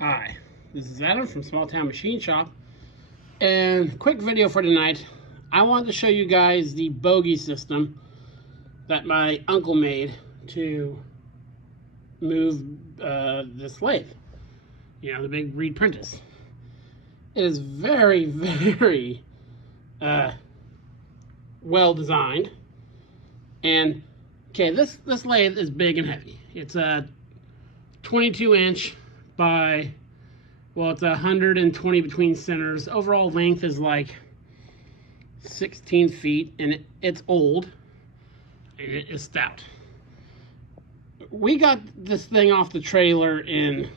Hi, this is Adam from Small Town Machine Shop, and quick video for tonight. I wanted to show you guys the bogey system that my uncle made to move this lathe. You know, the big Reed Prentice. It is very, very well designed, and okay, this lathe is big and heavy. It's a 22-inch by, well, it's 120 between centers. Overall length is like 16 feet, and it's old, and it is stout. We got this thing off the trailer in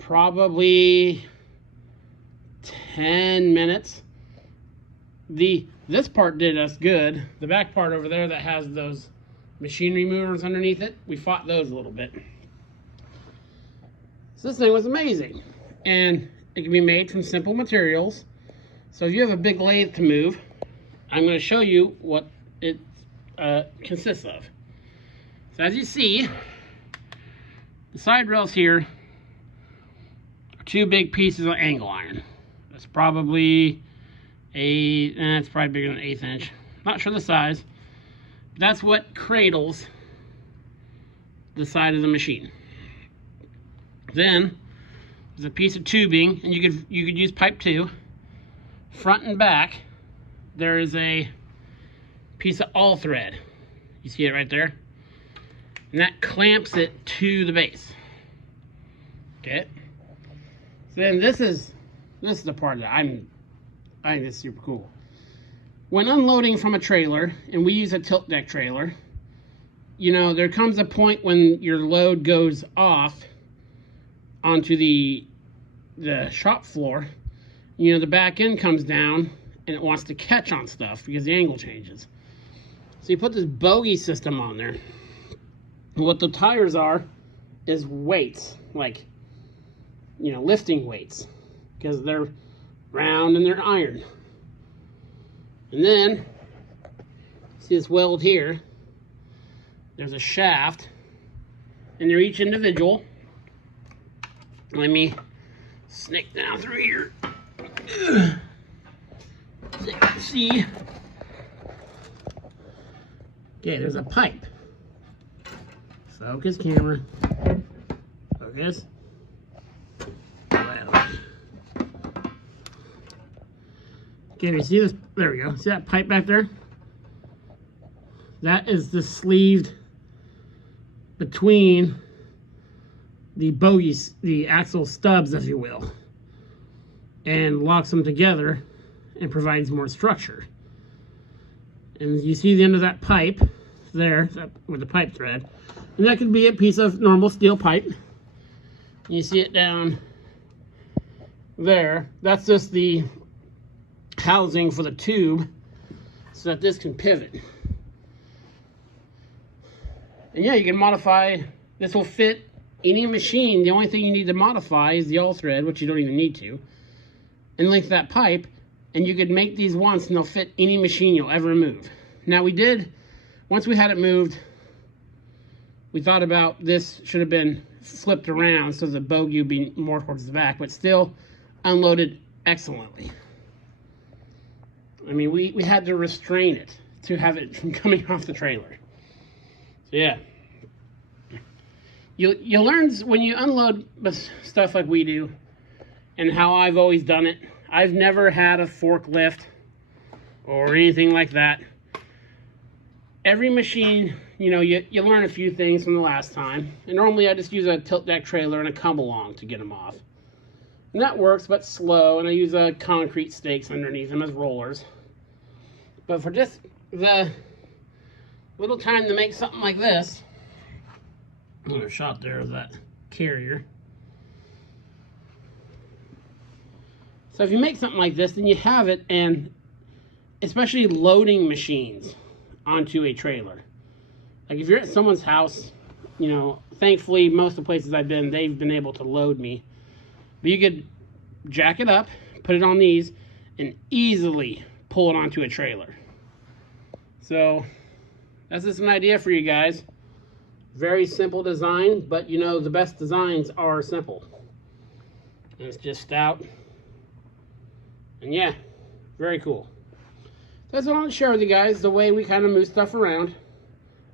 probably 10 minutes. This part did us good. The back part over there that has those machinery movers underneath it, we fought those a little bit. So this thing was amazing, and it can be made from simple materials. So if you have a big lathe to move, I'm going to show you what it consists of. So as you see, the side rails here are two big pieces of angle iron. That's probably it's probably bigger than an 1/8 inch. Not sure the size. But that's what cradles the side of the machine. Then there's a piece of tubing, and you could use pipe 2. Front and back, there is a piece of all thread. You see it right there, and that clamps it to the base. Okay. So then this is the part that I think this is super cool. When unloading from a trailer, and we use a tilt deck trailer, you know, there comes a point when your load goes off onto the shop floor. You know, the back end comes down and it wants to catch on stuff because the angle changes. So you put this bogey system on there. And what the tires are is weights, like, you know, lifting weights, because they're round and they're iron. And then, see this weld here? There's a shaft, and they're each individual. Let me snake down through here. So you can see. Okay, there's a pipe. Focus, camera. Focus. Okay, you see this? There we go. See that pipe back there? That is the sleeved between the bogies, the axle stubs, if you will, and locks them together and provides more structure. And you see the end of that pipe there with the pipe thread, and that could be a piece of normal steel pipe. You see it down there. That's just the housing for the tube so that this can pivot. And yeah, you can modify, this will fit any machine. The only thing you need to modify is the all thread, which you don't even need to, and length that pipe, and you could make these once and they'll fit any machine you'll ever move. Now we did, once we had it moved, we thought about this should have been flipped around so the bogey would be more towards the back, but still unloaded excellently. I mean, we had to restrain it to have it from coming off the trailer. So yeah. You learn when you unload stuff like we do, and how I've always done it. I've never had a forklift or anything like that. Every machine, you know, you learn a few things from the last time. And normally I just use a tilt deck trailer and a come along to get them off. And that works, but slow, and I use concrete stakes underneath them as rollers. But for just the little time to make something like this, another shot there of that carrier. So if you make something like this, then you have it, and especially loading machines onto a trailer. Like if you're at someone's house, you know, thankfully most of the places I've been, they've been able to load me. But you could jack it up, put it on these, and easily pull it onto a trailer. So that's just an idea for you guys. Very simple design, but you know the best designs are simple. And it's just stout. And yeah, very cool. That's what I want to share with you guys, the way we kind of move stuff around.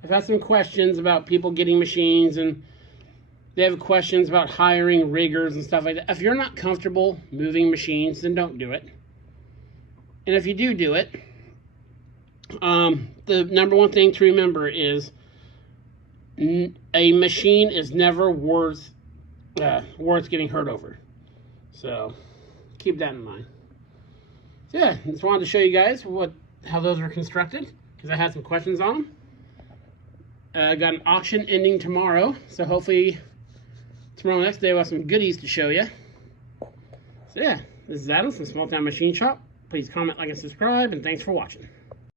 I've had some questions about people getting machines, and they have questions about hiring riggers and stuff like that. If you're not comfortable moving machines, then don't do it. And if you do it, the number one thing to remember is a machine is never worth getting hurt over. So keep that in mind. So yeah, just wanted to show you guys how those were constructed, because I had some questions on them. I got an auction ending tomorrow, so hopefully tomorrow next day we'll have some goodies to show you. So yeah, this is Adam from Small Town Machine Shop. Please comment, like, and subscribe, and thanks for watching.